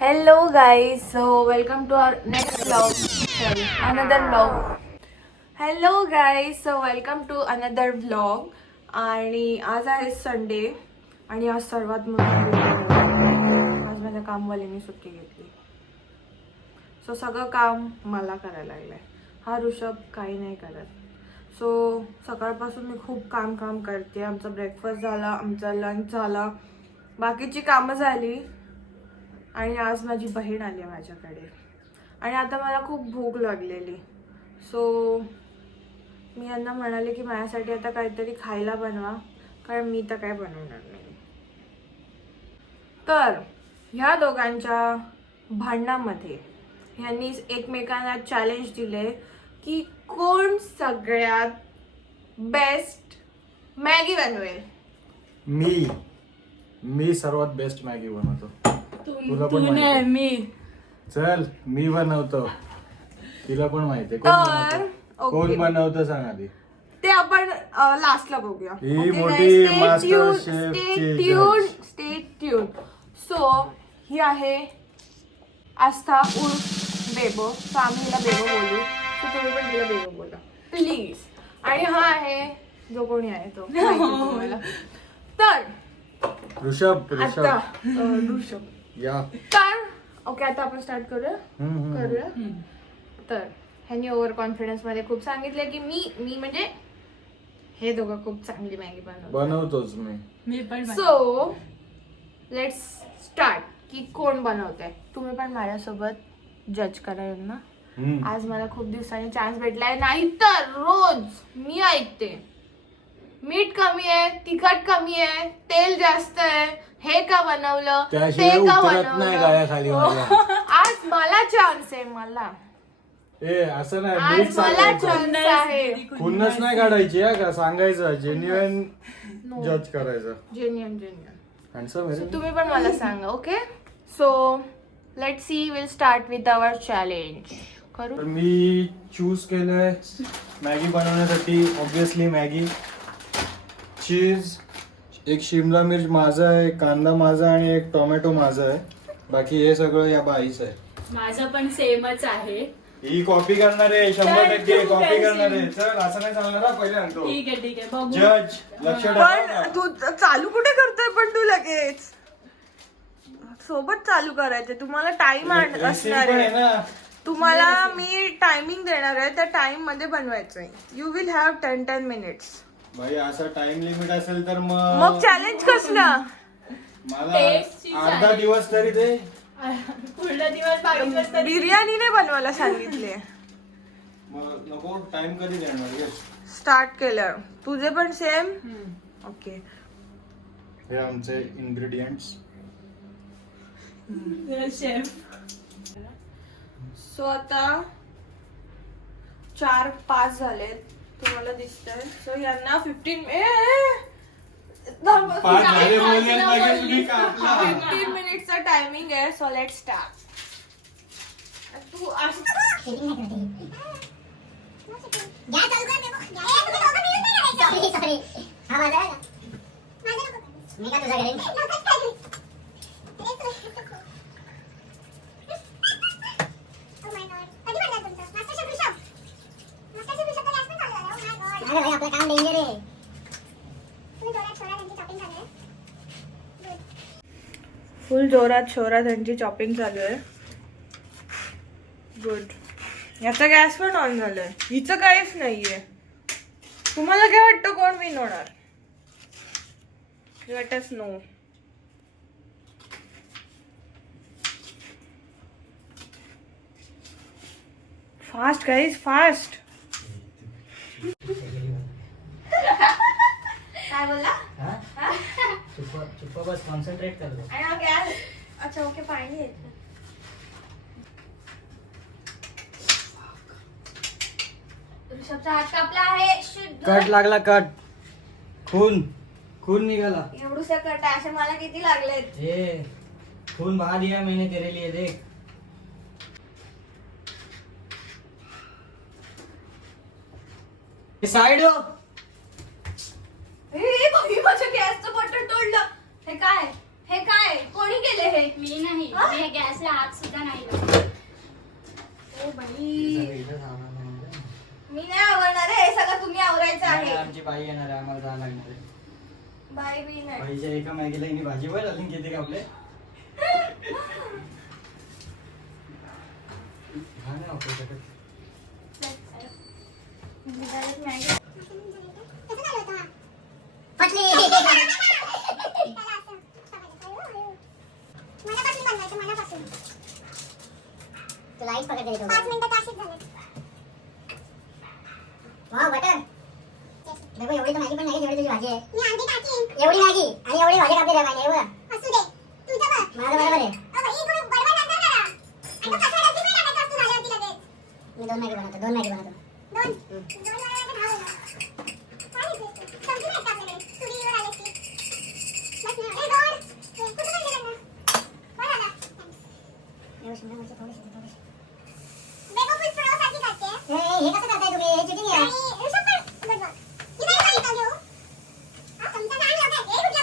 Hello guys, so welcome to our next vlog. Sorry, another vlog. Hello guys, so welcome to another vlog. आणि आज आहे Sunday आणि आज सर्वात महत्त्वाचं आज माझ्या कामवाल्याने सुट्टी घेतली. सो सगळं काम मला करायला लागलंय. हा ऋषभ काही नाही करत. सो सकाळपासून मी खूप काम करते. आमचा ब्रेकफास्ट झाला, आमचा लंच झाला, बाकीची कामं झाली. आणि आज माझी बहीण आली माझ्याकडे आणि आता मला खूप भूक लागलेली. सो मी यांना म्हणाले की माझ्यासाठी आता काहीतरी खायला बनवा, कारण मी तर काय बनवणार नाही. तर ह्या दोघांच्या भांडणामध्ये ह्यांनी एकमेकांना चॅलेंज दिले की कोण सगळ्यात बेस्ट मॅगी बनवेल. मी सर्वात बेस्ट मॅगी बनवतो. तुला पण तू नाही, मी. चल मी बनवतो. तिला पण माहिती तर कोण बनवतं सांग आधी. ते आपण लास्टला बघूया. ही मोठी मास्टर शेफची स्टे ट्यून. सो ही आहे आस्था उर्फ बेबो. सो आम्ही हिला बेबो बोलू. सो तुम्ही पण तिला बेबो बोला प्लीज. आणि हा आहे जो कोणी आहे तो माहिती तुम्हाला. तर ऋषभ आता ऋषभ या. तर ओके, आता आपण स्टार्ट करूया. तर ह्यांनी ओव्हर कॉन्फिडन्स मध्ये खूप सांगितले की मी म्हणजे हे दोघं खूप चांगली मॅगी बनवतोच मी पण सो लेट्स स्टार्ट की कोण बनवतंय. तुम्ही पण माझ्यासोबत जज करा ना. आज मला खूप दिवसांनी चान्स भेटलाय, नाही तर रोज मी ऐकते मीठ कमी आहे, तिखट कमी आहे, तेल जास्त आहे, हे का बनवलं, ते का बनवलं. आज मला चान्स आहे. मला असं नाही, आज मला चान्स आहे. खुन्नस नाही काढायची का, सांगायचं जेन्युइन जज करायचं. जेन्युइन हँडसम आहे. तुम्ही पण मला सांगा. Okay, so let's see, will start with our challenge. करू. तर मी चूज केलंय मॅगी बनवण्यासाठी. ऑब्विसली मॅगी, चीज, एक शिमला मिर्च माझा आहे, कांदा माझा आणि एक टोमॅटो माझा आहे. बाकी हे सगळं या बाईच आहे. माझं पण सेमच आहे. ही कॉपी करणार आहे, 100% कॉपी करणार आहे. चल असं नाही चालणार ना, पहिले आणतो. ठीक आहे बघू. जज लक्ष पण तू चालू कुठे करतोय, पण तू लगेच सोबत चालू करायचे. तुम्हाला टाइम असणार आहे ना. तुम्हाला मी टायमिंग देणार आहे, त्या टाइम मध्ये बनवायचंय. You will have 10 minutes. भाई असं टाइम लिमिट असेल तर मग मग चॅलेंज कसलं. मला टेस्टची अर्धा challenge. दिवस तरी दे. पूर्ण दिवस 22 वाजता बिर्याणी नाही बनवायला सांगितले. मग नको, टाइम कधी देणार. स्टार्ट केलं. तुझे पण सेम. ओके, हे आमचे इन्ग्रेडियंट्स. शेफ. सो आता 4-5 झालेत, तुम्हाला दिसतंय. सो यांना 15 मिनिटचा टायमिंग आहे. So let start. तू फुल जोरात शोरात यांची चॉपिंग चालू आहे. गुड. याचा गॅस पण ऑन झालाय. हिचं काहीच नाहीये. तुम्हाला काय वाटतं कोण विन होणार. Let us know. Fast guys, fast. काय बोलला. चुप्पा बस, कॉन्सन्ट्रेट कर दो. अच्छा ओके, पाणी घेतलं. ऋषभचा हात कापला आहे. कट लागला, कट. खून निघाला. एवढूसा कट आहे. असे मला किती लागलेत. ये खून बहा दिया मैंने तेरे लिए, देख. साइड हो. हे माझ्या गॅसचं बटन तोडलं. हे काय. हे काय कोणी केले हे? मी नाही, हा? मी गॅसला हात सुद्धा नाही लावला. ओ बाई, मी नाही आवडणार आहे. हे सगळं तुम्ही आवरायचं आहे. आमची बाई येणार आहे, आम्हाला जावं लागणार आहे. बाय बी नाही. बाईच्या एका मॅगीला हिने भाजी पण अजून किती कापले. हा नाही वापरू शकत. Direct Maggi. तुला आईच पकडते येतो 5 मिनिटं अशीच झाले वाव बटर देखो एवढी तर मॅगी पण नाही जेवढी तुझी भाजी आहे मी अर्धी टाकीन एवढी मॅगी आणि एवढी भाजी कापली काय नाही एवढं असू दे तुझं बघ माझं बरोबर आहे अ भाई थोडं बडबड नंतर करा आणि तो कसा डब्बी नाही टाकायचा असतो झाल्यावरती लगेच मी 2 मॅगी बनवतो 2 मॅगी बनवतो 2 बनवायला भाव काय समजून येत आपल्याला तुरीवर आले की बस नाही ए गॉड कुठे गेला ना बरं आला एवढं शिमला मिरची थोडीशी देखो कुछ फ्रो सारखी करते हैं हे कसं करताय तुम्ही हे चिटिंग आहे नाही ऋषभ पण बघ की नाही सांगितलं घेऊ हा तुमचा काय लागत हे कुठला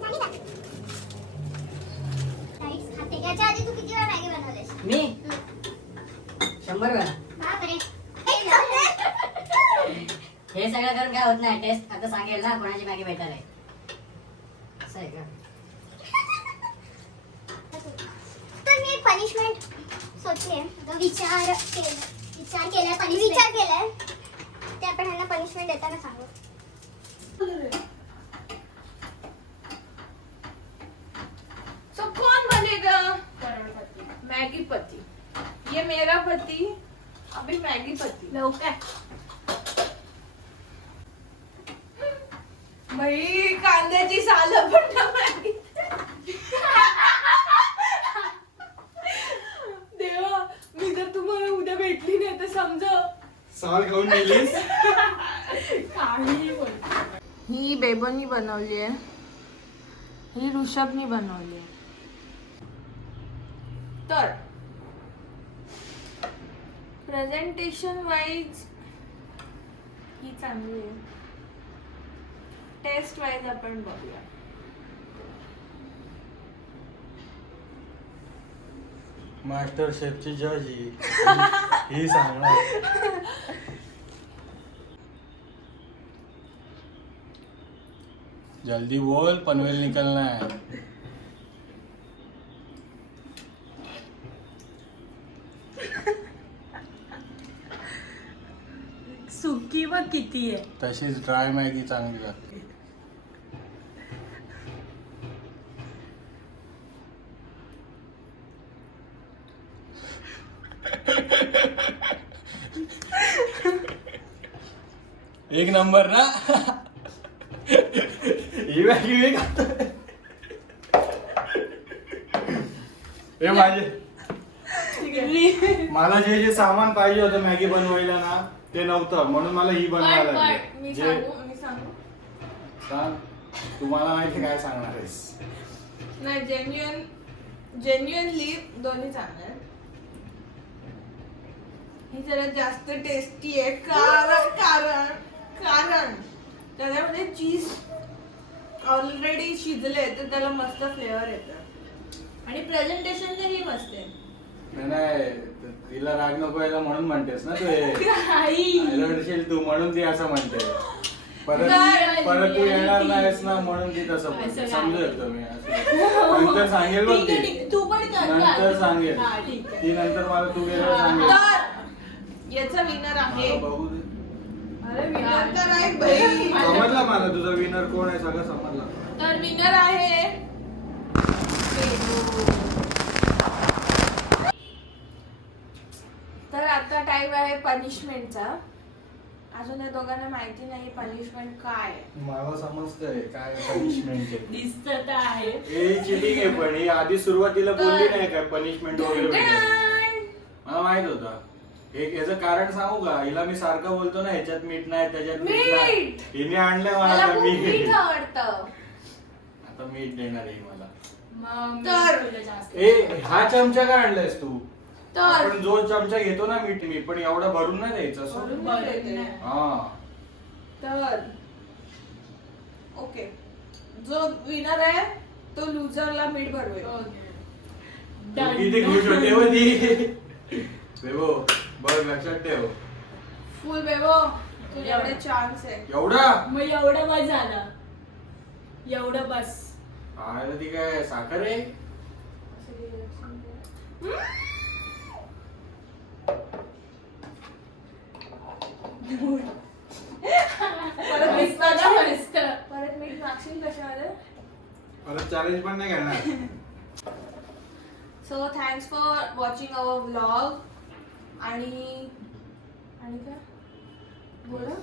पण झाली का नाईस खाते याच्या आधी तू किती वेळा मॅगी बनवलेस मी 100 वेळा. बापरे हे सगळं करून काय होत नाही. टेस्ट आता सांगेल ना कोणाची मॅगी बेटर आहे. असं आहे का? तर मी एक पनिशमेंट सोचले विचार केलाय ते आपण ह्यांना पनिशमेंट देताना सांगू So कौन बनेगा मैगी पति? ये मेरा पति, अभी मैगी पति. लवकर. भाई कांद्याची सालं पण ना मॅगी. देवा, मी जर तुम्हाला उद्या भेटली नाही तर समजा. साल खाऊन गेलीस. काही बोल. ही बेबोनी बनवली आहे, ही ऋषभनी बनवली आहे. तर प्रेझेंटेशन वाईज ही चांगली आहे. टेस्ट वाईज आपण बघूया. मास्टर शेफची जज ही सांगणार. जल्दी बोल, पनवेल निकलना है. सुकी बघ किती आहे. तशीच ड्राय मॅगी चांगली लागते. एक नंबर ना. ही मॅगी मी खातोय. हे माझे मला जे जे सामान पाहिजे होतं मॅगी बनवायला ना ते नव्हतं, म्हणून मला ही बनवायला लागली. मी जे सांगू सांग, तुम्हाला माहिती काय सांगणार आहेस. नाही, जेन्युअनली दोन्ही चांगले आहेत. ही जरा जास्त टेस्टी आहे कारण त्याच्यामध्ये चीज ऑलरेडी शिजले तर त्याला मस्त फ्लेवर येतं आणि प्रेझेंटेशनही मस्त आहे. नाही तिला राग नको यायला म्हणून म्हणतेस ना तू हे. काही. आयला वाटशील तू म्हणून ती असं म्हणते. काय? परत तू येणार नाहीस ना म्हणून ती तसं असं बोलते. काय? समजू शकतो मी असं. नंतर सांगेल बघ ठीक आहे, ती. ठीक आहे. तू पण कर. नंतर सांगेल हा, ठीक आहे. ती. नंतर मला तू गेल्यावर सांगेल. तर याचा विनर आहे. मला बघू दे. अरे विनर तर आहे बाई. समजला मला तुझा विनर कोण आहे सगळं समजला. तर विनर आहे तर आता टाइम आहे पनिशमेंटचा. अजून या दोघांना माहिती नाही पनिशमेंट काय आहे. मला समजतंय काय पनिशमेंट आहे. दिसत तर आहे. हे चिटिंग आहे, पण ही आधी सुरुवातीला बोलली नाही काय पनिशमेंट वगैरे भेटेल. मला माहित होतं. एक याचं कारण सांगू का, हिला मी सारखं बोलतो ना ह्याच्यात मीठ नाही त्याच्यात मीठ नाही. मीठ. हिने आणलंय मला मला तर खूप मीठ. मीठ आवडतं. आता मीठ देणार आहे मला. मग मी तर- तुला जास्त. ए हा चमचा का आणलायस तू. तर आपण जो चमचा घेतो ना मीठ मी पण एवढा भरून नाही द्यायचा असं. भरून बरं, नाही देते. नाही. हा तर ओके, जो विनर आहे तो लुजरला मीठ भरवेल. Done. किती खुश होते हो ती बेबो बघ लक्षात ठेव. फुल बेबो तुझ्याकडे चान्स आहे. एवढा मग एवढं बस झालं, एवढं बस. आयला ती काय साखर आहे. परत मीठ मस्त, मागशील? मस्त. परत मीठ मागशील कशामध्ये? परत चॅलेंज पण नाही करणार. So thanks for watching our vlog. आणि काय बोला,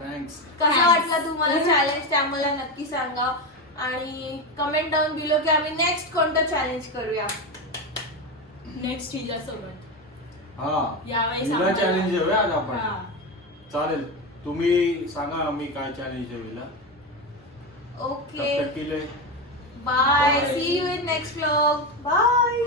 थँक्स. कसा वाटला तुम्हाला चॅलेंज ते आम्हाला नक्की सांगा. आणि कमेंट डाऊन बिलो की आम्ही नेक्स्ट कोणतं चॅलेंज करूया. नेक्स्ट हिच्यासोबत हा यावेळेस हिला आम्हाला- चॅलेंज देऊया आज आपण. हा. चालेल तुम्ही सांगा मी काय चॅलेंज देऊया. ओके तब तक के लिए bye. Bye. See you in next vlog. Bye.